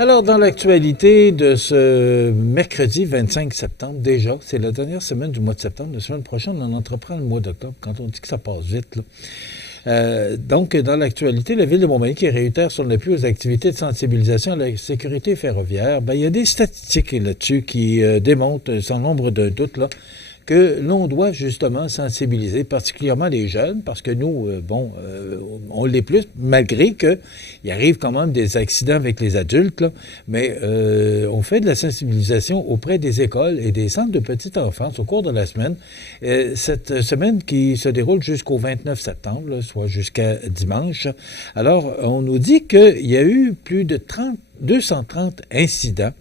Alors, dans l'actualité de ce mercredi 25 septembre, déjà, c'est la dernière semaine du mois de septembre. La semaine prochaine, on entreprend le mois d'octobre, quand on dit que ça passe vite, là. Donc, dans l'actualité, la Ville de Montmagny qui réitère son appui aux activités de sensibilisation à la sécurité ferroviaire, il y a des statistiques là-dessus qui démontrent, sans nombre de doutes, là, que l'on doit justement sensibiliser particulièrement les jeunes, parce que nous, on l'est plus, malgré qu'il arrive quand même des accidents avec les adultes, là, mais on fait de la sensibilisation auprès des écoles et des centres de petite enfance au cours de la semaine. Cette semaine qui se déroule jusqu'au 29 septembre, là, soit jusqu'à dimanche. Alors, on nous dit qu'il y a eu plus de 230 incidents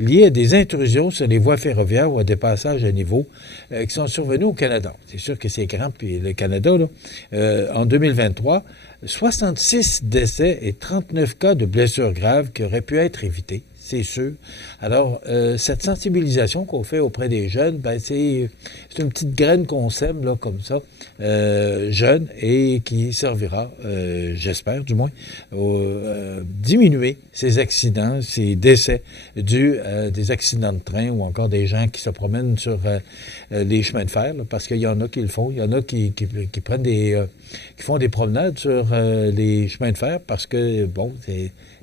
liés à des intrusions sur les voies ferroviaires ou à des passages à niveau qui sont survenus au Canada. C'est sûr que c'est grand, puis le Canada, là, en 2023, 66 décès et 39 cas de blessures graves qui auraient pu être évités, c'est sûr. Alors, cette sensibilisation qu'on fait auprès des jeunes, c'est une petite graine qu'on sème, là, comme ça, jeune, et qui servira, j'espère du moins, à diminuer ces accidents, ces décès dus à des accidents de train ou encore des gens qui se promènent sur les chemins de fer, là, parce qu'il y en a qui le font, il y en a qui prennent qui font des promenades sur les chemins de fer parce que,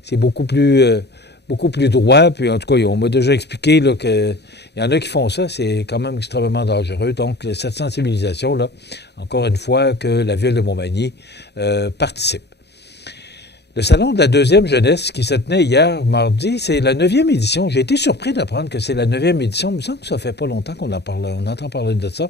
c'est beaucoup plus droit. Puis en tout cas, on m'a déjà expliqué là, qu'il y en a qui font ça, c'est quand même extrêmement dangereux. Donc, cette sensibilisation-là, encore une fois, que la Ville de Montmagny participe. Le Salon de la deuxième jeunesse qui se tenait hier, mardi, c'est la 9e édition. J'ai été surpris d'apprendre que c'est la 9e édition. Il me semble que ça fait pas longtemps qu'on entend parler de ça.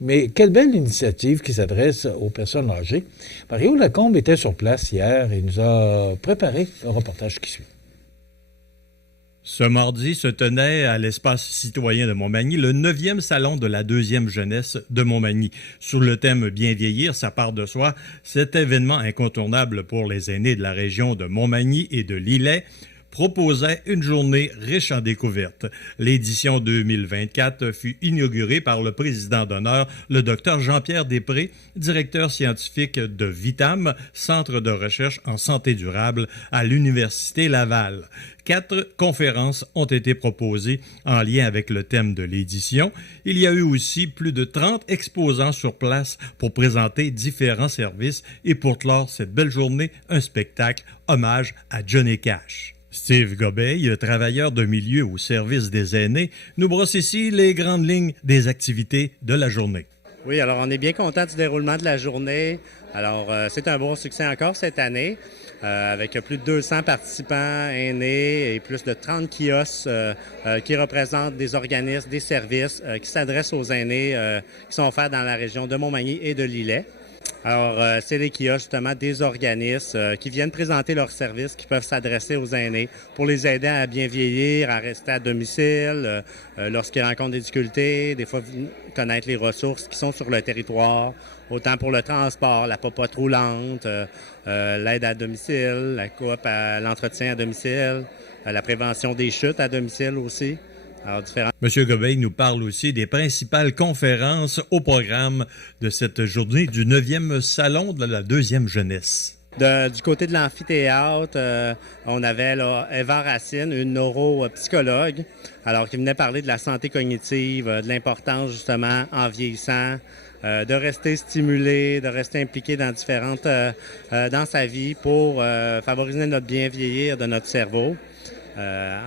Mais quelle belle initiative qui s'adresse aux personnes âgées. Mario Lacombe était sur place hier et nous a préparé un reportage qui suit. Ce mardi se tenait à l'espace citoyen de Montmagny le 9e salon de la deuxième jeunesse de Montmagny. Sous le thème « Bien vieillir, ça part de soi », cet événement incontournable pour les aînés de la région de Montmagny et de l'Îlet proposait une journée riche en découvertes. L'édition 2024 fut inaugurée par le président d'honneur, le Dr Jean-Pierre Després, directeur scientifique de Vitam, centre de recherche en santé durable à l'Université Laval. 4 conférences ont été proposées en lien avec le thème de l'édition. Il y a eu aussi plus de 30 exposants sur place pour présenter différents services et pour clore cette belle journée, un spectacle hommage à Johnny Cash. Steve Gobeil, travailleur de milieu au service des aînés, nous brosse ici les grandes lignes des activités de la journée. Oui, alors on est bien content du déroulement de la journée. Alors, c'est un bon succès encore cette année, avec plus de 200 participants aînés et plus de 30 kiosques qui représentent des organismes, des services qui s'adressent aux aînés qui sont offerts dans la région de Montmagny et de l'Îlet. Alors, c'est les kiosques, justement, des organismes qui viennent présenter leurs services, qui peuvent s'adresser aux aînés pour les aider à bien vieillir, à rester à domicile, lorsqu'ils rencontrent des difficultés, des fois connaître les ressources qui sont sur le territoire, autant pour le transport, la popote roulante, l'aide à domicile, la coop à l'entretien à domicile, la prévention des chutes à domicile aussi. Alors, M. Gobeil nous parle aussi des principales conférences au programme de cette journée du 9e Salon de la deuxième jeunesse. Du côté de l'amphithéâtre, on avait là, Eva Racine, une neuropsychologue, alors qui venait parler de la santé cognitive, de l'importance justement en vieillissant, de rester stimulé, de rester impliqué dans dans sa vie pour favoriser notre bien vieillir de notre cerveau.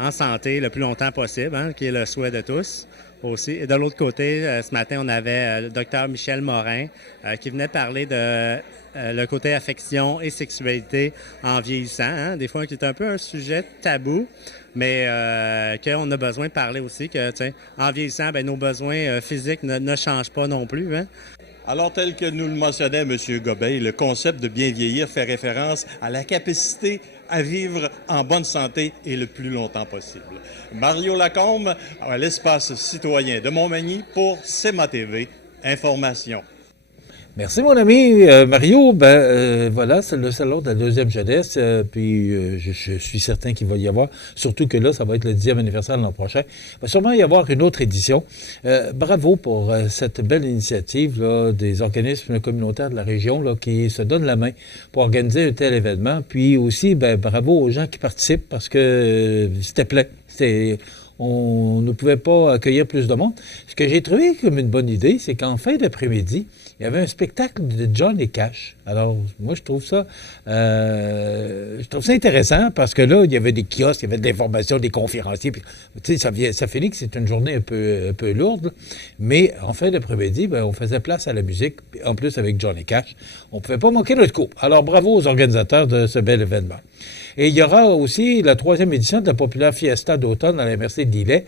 En santé le plus longtemps possible, qui est le souhait de tous aussi. Et de l'autre côté, ce matin, on avait le docteur Michel Morin qui venait parler de le côté affection et sexualité en vieillissant. Des fois, qui est un peu un sujet tabou, mais qu'on a besoin de parler aussi, que en vieillissant, nos besoins physiques ne changent pas non plus. Alors, tel que nous le mentionnait M. Gobeil, le concept de bien vieillir fait référence à la capacité à vivre en bonne santé et le plus longtemps possible. Mario Lacombe, à l'espace citoyen de Montmagny pour CEMA TV. Information. Merci, mon ami. Mario, voilà, c'est le salon de la deuxième jeunesse. Puis je suis certain qu'il va y avoir, surtout que là, ça va être le 10e anniversaire l'an prochain. Il va sûrement y avoir une autre édition. Bravo pour cette belle initiative là, des organismes communautaires de la région là, qui se donnent la main pour organiser un tel événement. Puis aussi, bravo aux gens qui participent parce que c'était plein. On ne pouvait pas accueillir plus de monde. Ce que j'ai trouvé comme une bonne idée, c'est qu'en fin d'après-midi, il y avait un spectacle de Johnny Cash. Alors, moi, je trouve ça intéressant parce que là, il y avait des kiosques, il y avait de l'information, des conférenciers. Puis, tu sais, ça finit que c'est une journée un peu lourde. Là. Mais en fin d'après-midi, on faisait place à la musique, en plus avec Johnny Cash. On ne pouvait pas manquer notre coup. Alors, bravo aux organisateurs de ce bel événement. Et il y aura aussi la 3e édition de la populaire Fiesta d'automne à la MRC de Lillet.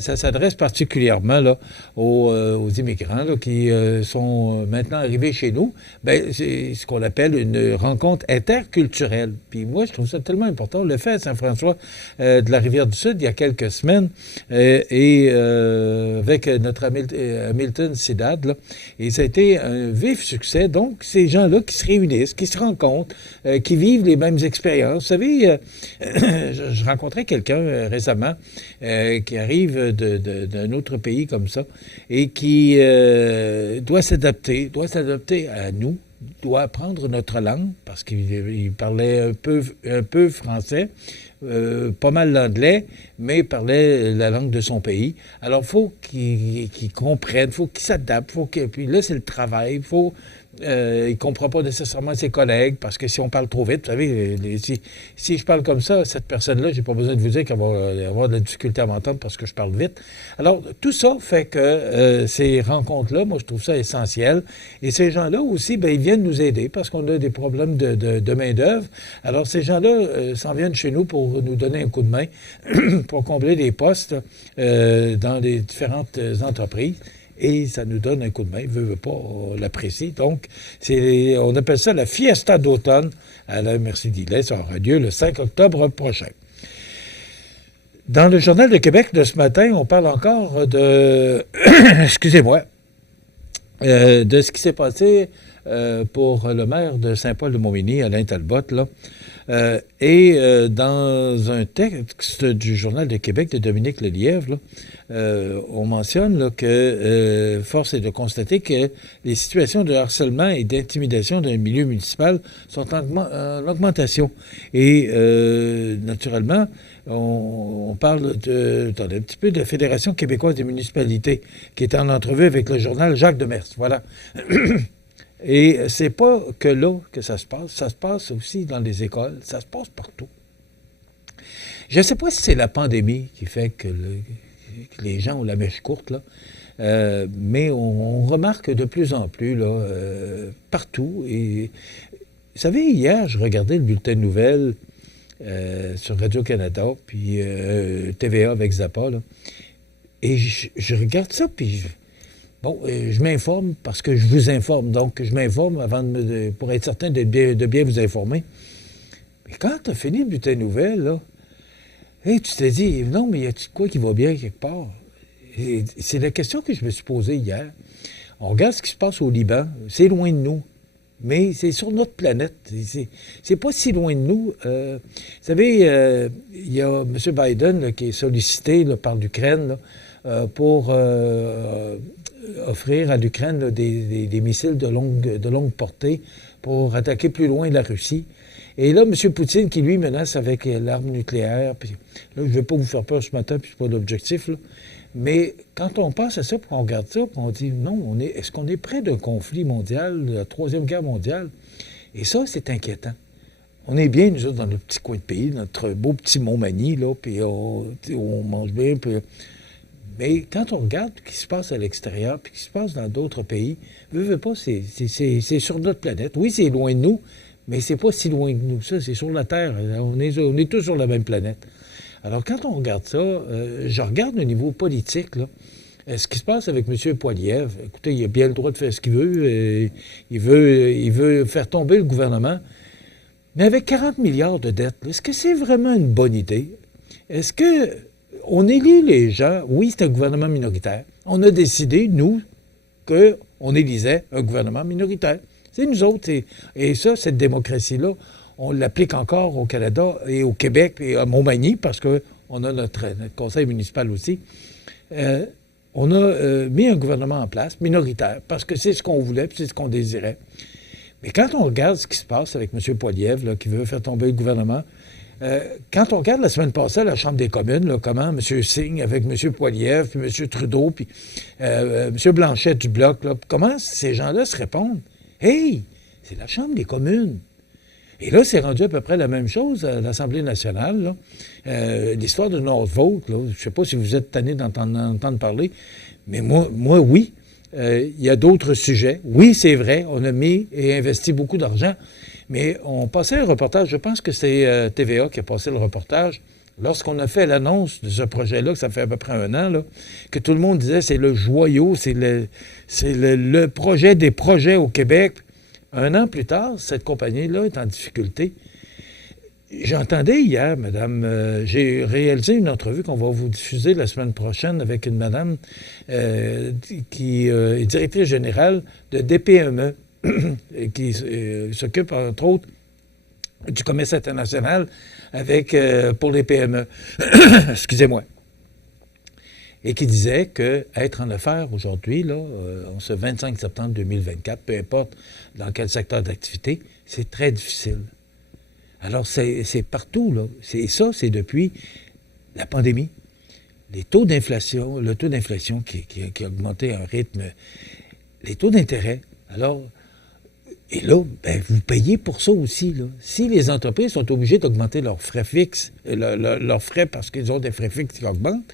Ça s'adresse particulièrement là, aux immigrants là, qui sont maintenant arrivés chez nous. C'est ce qu'on appelle une rencontre interculturelle. Puis moi, je trouve ça tellement important. On l'a fait à Saint-François de la Rivière-du-Sud il y a quelques semaines avec notre Hamilton Sidad. Là. Et ça a été un vif succès. Donc, ces gens-là qui se réunissent, qui se rencontrent, qui vivent les mêmes expériences. Vous savez, je rencontrais quelqu'un récemment qui arrive d'un autre pays comme ça et qui doit s'adapter à nous, doit apprendre notre langue parce qu'il parlait un peu français, pas mal l'anglais, mais parlait la langue de son pays. Alors, il faut qu'il comprenne, il faut qu'il s'adapte, puis là, c'est le travail, il faut... il ne comprend pas nécessairement ses collègues parce que si on parle trop vite, vous savez, si je parle comme ça, cette personne-là, j'ai pas besoin de vous dire qu'elle va avoir de la difficulté à m'entendre parce que je parle vite. Alors, tout ça fait que ces rencontres-là, moi, je trouve ça essentiel. Et ces gens-là aussi, ils viennent nous aider parce qu'on a des problèmes de main-d'œuvre. Alors, ces gens-là s'en viennent chez nous pour nous donner un coup de main pour combler des postes dans les différentes entreprises. Et ça nous donne un coup de main, veut pas, on l'apprécie. Donc, on appelle ça la Fiesta d'automne à la MRC de Lillet. Ça aura lieu le 5 octobre prochain. Dans le Journal de Québec de ce matin, on parle encore de... excusez-moi, de ce qui s'est passé pour le maire de Saint-Paul-de-Montmagny, Alain Talbot, là. Dans un texte du Journal de Québec de Dominique Lelièvre, là, on mentionne là, que force est de constater que les situations de harcèlement et d'intimidation dans le milieu municipal sont en augmentation. Et naturellement, on parle un petit peu de la Fédération québécoise des municipalités qui est en entrevue avec le journal Jacques Demers. Voilà. Et c'est pas que là que ça se passe aussi dans les écoles, ça se passe partout. Je ne sais pas si c'est la pandémie qui fait que les gens ont la mèche courte, là, mais on remarque de plus en plus là, partout. Et vous savez, hier, je regardais le bulletin de nouvelles sur Radio-Canada, puis TVA avec Zappa, là, et je regarde ça, puis je m'informe parce que je vous informe. Donc, je m'informe pour être certain de bien vous informer. Mais quand tu as fini le bulletin de nouvelles, là, tu t'es dit, non, mais y a-t-il quoi qui va bien quelque part? Et c'est la question que je me suis posée hier. On regarde ce qui se passe au Liban. C'est loin de nous. Mais c'est sur notre planète. C'est pas si loin de nous. Vous savez, il y a M. Biden là, qui est sollicité là, par l'Ukraine là, pour offrir à l'Ukraine là, des missiles de longue portée pour attaquer plus loin la Russie. Et là, M. Poutine qui, lui, menace avec l'arme nucléaire. Puis, là, je ne vais pas vous faire peur ce matin, puis c'est pas l'objectif, là. Mais quand on pense à ça, puis on regarde ça, puis on dit, non, est-ce qu'on est près d'un conflit mondial, de la Troisième Guerre mondiale? Et ça, c'est inquiétant. On est bien, nous autres, dans notre petit coin de pays, notre beau petit Montmagny, là, puis on mange bien, puis... Mais quand on regarde ce qui se passe à l'extérieur, puis ce qui se passe dans d'autres pays, veut pas, c'est sur notre planète. Oui, c'est loin de nous, mais c'est pas si loin que nous. Ça, c'est sur la Terre. On est tous sur la même planète. Alors, quand on regarde ça, je regarde au niveau politique, là, ce qui se passe avec M. Poilievre. Écoutez, il a bien le droit de faire ce qu'il veut. Il veut faire tomber le gouvernement. Mais avec 40 milliards de dettes, est-ce que c'est vraiment une bonne idée? Est-ce que on élit les gens? Oui, c'est un gouvernement minoritaire. On a décidé, nous, qu'on on élisait un gouvernement minoritaire. C'est nous autres. Et ça, cette démocratie-là, on l'applique encore au Canada et au Québec et à Montmagny, parce qu'on a notre conseil municipal aussi. On a mis un gouvernement en place, minoritaire, parce que c'est ce qu'on voulait, puis c'est ce qu'on désirait. Mais quand on regarde ce qui se passe avec M. Poilievre, là, qui veut faire tomber le gouvernement, quand on regarde la semaine passée à la Chambre des communes, là, comment M. Singh avec M. Poilievre, puis M. Trudeau, puis M. Blanchet du Bloc, là, comment ces gens-là se répondent? Hey, c'est la Chambre des communes. Et là, c'est rendu à peu près la même chose à l'Assemblée nationale. L'histoire de Northvolt, je ne sais pas si vous êtes tanné d'entendre parler, mais moi oui. Il y a d'autres sujets. Oui, c'est vrai, on a mis et investi beaucoup d'argent, mais on passait un reportage, je pense que c'est TVA qui a passé le reportage, lorsqu'on a fait l'annonce de ce projet-là, que ça fait à peu près un an, là, que tout le monde disait c'est le joyau, c'est le projet des projets au Québec. Un an plus tard, cette compagnie-là est en difficulté. J'entendais hier, madame, j'ai réalisé une entrevue qu'on va vous diffuser la semaine prochaine avec une madame qui est directrice générale de DPME, et qui s'occupe, entre autres, du commerce international pour les PME. Excusez-moi. Et qui disait qu'être en affaires aujourd'hui, là, en ce 25 septembre 2024, peu importe dans quel secteur d'activité, c'est très difficile. Alors, c'est partout, là. C'est depuis la pandémie. Le taux d'inflation qui a augmenté à un rythme, les taux d'intérêt. Alors, et là, vous payez pour ça aussi, là. Si les entreprises sont obligées d'augmenter leurs frais fixes, leurs frais parce qu'ils ont des frais fixes qui augmentent,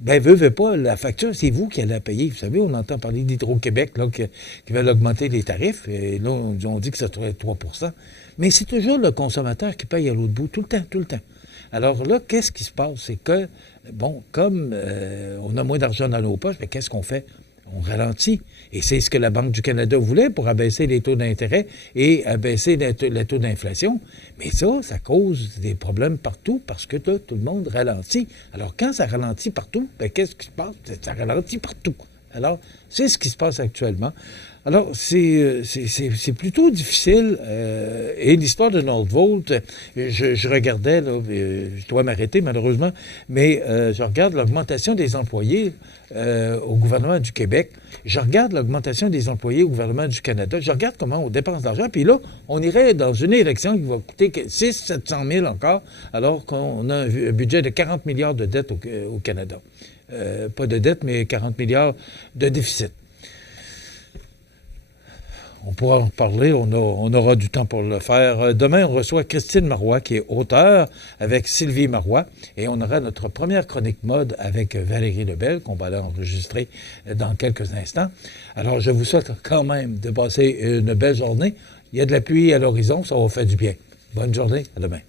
veut pas, la facture, c'est vous qui allez la payer. Vous savez, on entend parler d'Hydro-Québec, là, qui veulent augmenter les tarifs. Et là, on dit que ça serait 3 %. Mais c'est toujours le consommateur qui paye à l'autre bout, tout le temps. Alors là, qu'est-ce qui se passe? C'est que, comme on a moins d'argent dans nos poches, qu'est-ce qu'on fait? On ralentit. Et c'est ce que la Banque du Canada voulait pour abaisser les taux d'intérêt et abaisser les taux d'inflation. Mais ça cause des problèmes partout parce que tout le monde ralentit. Alors, quand ça ralentit partout, qu'est-ce qui se passe? Ça ralentit partout. Alors, c'est ce qui se passe actuellement. Alors, c'est plutôt difficile. Et l'histoire de Northvolt, je regardais, là, je dois m'arrêter malheureusement, mais je regarde l'augmentation des employés au gouvernement du Québec. Je regarde l'augmentation des employés au gouvernement du Canada. Je regarde comment on dépense d'argent. Puis là, on irait dans une élection qui va coûter 600-700 000 encore, alors qu'on a un budget de 40 milliards de dettes au Canada. Pas de dette, mais 40 milliards de déficit. On pourra en reparler, on aura du temps pour le faire. Demain, on reçoit Christine Marois, qui est auteure, avec Sylvie Marois, et on aura notre première chronique mode avec Valérie Lebel, qu'on va aller enregistrer dans quelques instants. Alors, je vous souhaite quand même de passer une belle journée. Il y a de la pluie à l'horizon, ça va faire du bien. Bonne journée, à demain.